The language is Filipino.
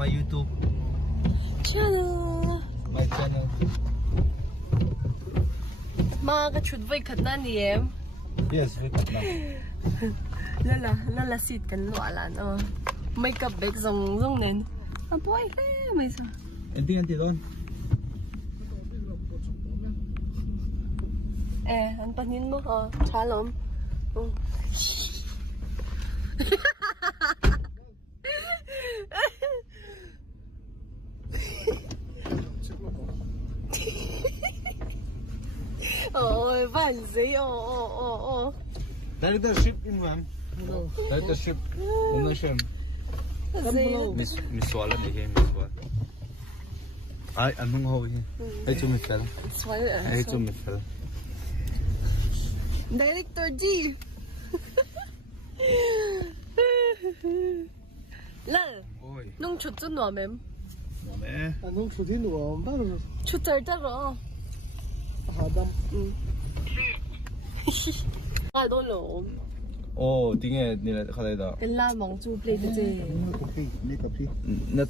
my YouTube channel. My channel. Mga ka-chud boy kat na niyem. Yes, we cut now. Lala seat kan lo ala no. Makeup bag zong nen. Boy may sa. Anti doon. Ang panin mo chalom. Van gì Direct the ship in ma'am. Direct the ship. Una siya. Miss Wala ni kay Miss Wala. Ay, anong hawi niya? Ay, chumikal. Ay, chumikal. Director G. Lal. Oi. Nung chut chun wa mem. Mame. Anong sutin wa ba? Chut tar tar ro. Adam. 아 너로. ting에 nila kalay da. 일라 멍주 플레이드 제. Ni kapi, ni kapi. Na